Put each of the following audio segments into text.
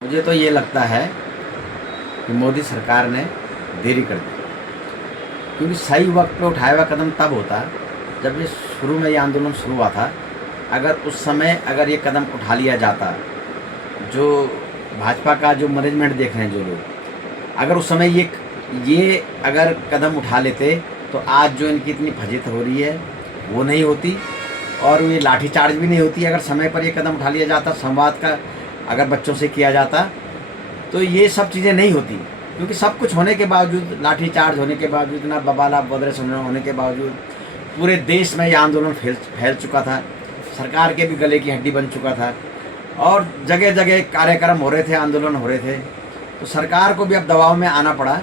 मुझे तो ये लगता है कि मोदी सरकार ने देरी कर दी, क्योंकि सही वक्त पे उठाया हुआ कदम तब होता जब ये शुरू में ये आंदोलन शुरू हुआ था। अगर उस समय अगर ये कदम उठा लिया जाता, जो भाजपा का जो मैनेजमेंट देख रहे हैं जो लोग, अगर उस समय ये अगर कदम उठा लेते तो आज जो इनकी इतनी फजीत हो रही है वो नहीं होती, और ये लाठीचार्ज भी नहीं होती। अगर समय पर ये कदम उठा लिया जाता, संवाद का अगर बच्चों से किया जाता तो ये सब चीज़ें नहीं होती। क्योंकि सब कुछ होने के बावजूद, लाठीचार्ज होने के बावजूद, इतना बवाला बदरे होने के बावजूद पूरे देश में ये आंदोलन फैल चुका था, सरकार के भी गले की हड्डी बन चुका था, और जगह जगह कार्यक्रम हो रहे थे, आंदोलन हो रहे थे। तो सरकार को भी अब दबाव में आना पड़ा,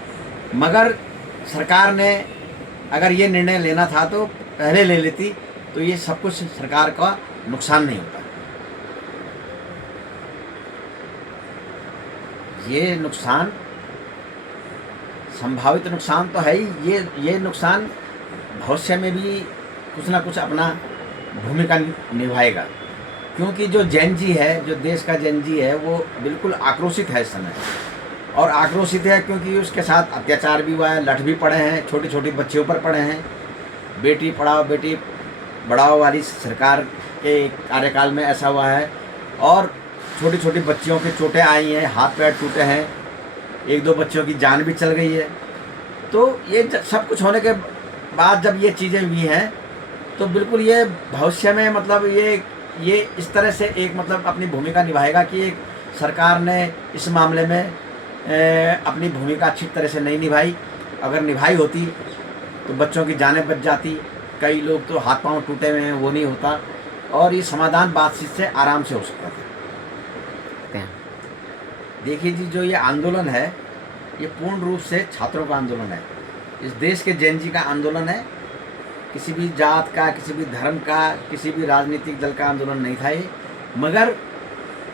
मगर सरकार ने अगर ये निर्णय लेना था तो पहले ले लेती तो ये सब कुछ सरकार का नुकसान नहीं होता। ये नुकसान, संभावित नुकसान तो है ही, ये नुकसान भविष्य में भी कुछ ना कुछ अपना भूमिका निभाएगा। क्योंकि जो जैन जी है, जो देश का जैन जी है, वो बिल्कुल आक्रोशित है इस समय, और आक्रोशित है क्योंकि उसके साथ अत्याचार भी हुआ है, लठ भी पड़े हैं, छोटी छोटी बच्चियों पर पड़े हैं। बेटी पढ़ाओ बेटी बढ़ाओ वाली सरकार के कार्यकाल में ऐसा हुआ है, और छोटी छोटी बच्चियों की चोटें आई हैं, हाथ पैर टूटे हैं, एक दो बच्चों की जान भी चल गई है। तो ये सब कुछ होने के बाद जब ये चीज़ें हुई हैं तो बिल्कुल ये भविष्य में मतलब ये इस तरह से एक मतलब अपनी भूमिका निभाएगा कि एक सरकार ने इस मामले में अपनी भूमिका अच्छी तरह से नहीं निभाई। अगर निभाई होती तो बच्चों की जानें बच जाती, कई लोग तो हाथ पांव टूटे हुए हैं वो नहीं होता, और ये समाधान बातचीत से आराम से हो सकता था। देखिए जी, जो ये आंदोलन है ये पूर्ण रूप से छात्रों का आंदोलन है, इस देश के जैन जी का आंदोलन है। किसी भी जात का, किसी भी धर्म का, किसी भी राजनीतिक दल का आंदोलन नहीं था ये। मगर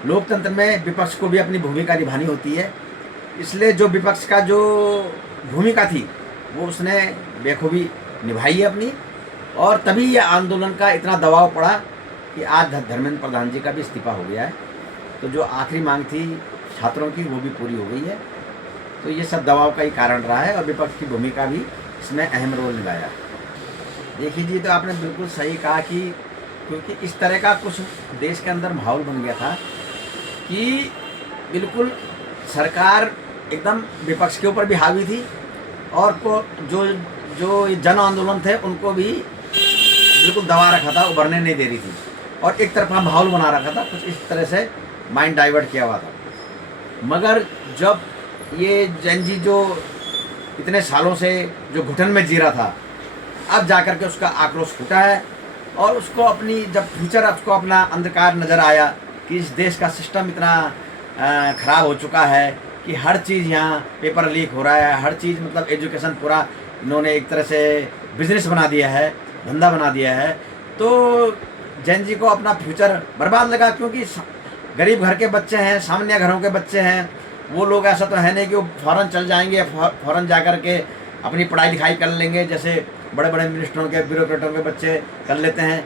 लोकतंत्र में विपक्ष को भी अपनी भूमिका निभानी होती है, इसलिए जो विपक्ष का जो भूमिका थी वो उसने बेखूबी निभाई है अपनी, और तभी ये आंदोलन का इतना दबाव पड़ा कि आज धर्मेंद्र प्रधान जी का भी इस्तीफा हो गया है। तो जो आखिरी मांग थी छात्रों की वो भी पूरी हो गई है। तो ये सब दबाव का ही कारण रहा है, और विपक्ष की भूमिका भी इसमें अहम रोल निभाया। देखिए जी, तो आपने बिल्कुल सही कहा कि क्योंकि इस तरह का कुछ देश के अंदर माहौल बन गया था कि बिल्कुल सरकार एकदम विपक्ष के ऊपर भी हावी थी, और को जो जन आंदोलन थे उनको भी बिल्कुल दबा रखा था, उभरने नहीं दे रही थी, और एक तरफा माहौल बना रखा था, कुछ इस तरह से माइंड डाइवर्ट किया हुआ था। मगर जब ये जैन जी जो इतने सालों से जो घुटन में जी रहा था, अब जाकर के उसका आक्रोश फूटा है, और उसको अपनी जब फ्यूचर उसको अपना अंधकार नज़र आया कि इस देश का सिस्टम इतना ख़राब हो चुका है कि हर चीज़ यहाँ पेपर लीक हो रहा है, हर चीज़ मतलब एजुकेशन पूरा इन्होंने एक तरह से बिजनेस बना दिया है, धंधा बना दिया है। तो जैन जी को अपना फ्यूचर बर्बाद लगा, क्योंकि गरीब घर के बच्चे हैं, सामान्य घरों के बच्चे हैं, वो लोग ऐसा तो है नहीं कि वो फ़ौरन चल जाएंगे, फ़ौरन जा कर के अपनी पढ़ाई लिखाई कर लेंगे जैसे बड़े बड़े मिनिस्टरों के, ब्यूरोक्रेटों के बच्चे कर लेते हैं।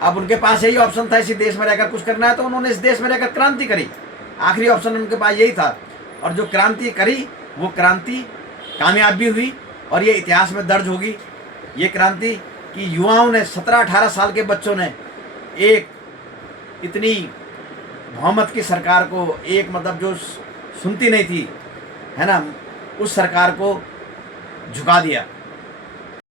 अब उनके पास यही ऑप्शन था, इसी देश में रहकर कुछ करना है, तो उन्होंने इस देश में रहकर क्रांति करी। आखिरी ऑप्शन उनके पास यही था, और जो क्रांति करी वो क्रांति कामयाब भी हुई, और ये इतिहास में दर्ज होगी ये क्रांति कि युवाओं ने, 17-18 साल के बच्चों ने एक इतनी बहुमत की सरकार को, एक मतलब जो सुनती नहीं थी है ना, उस सरकार को झुका दिया।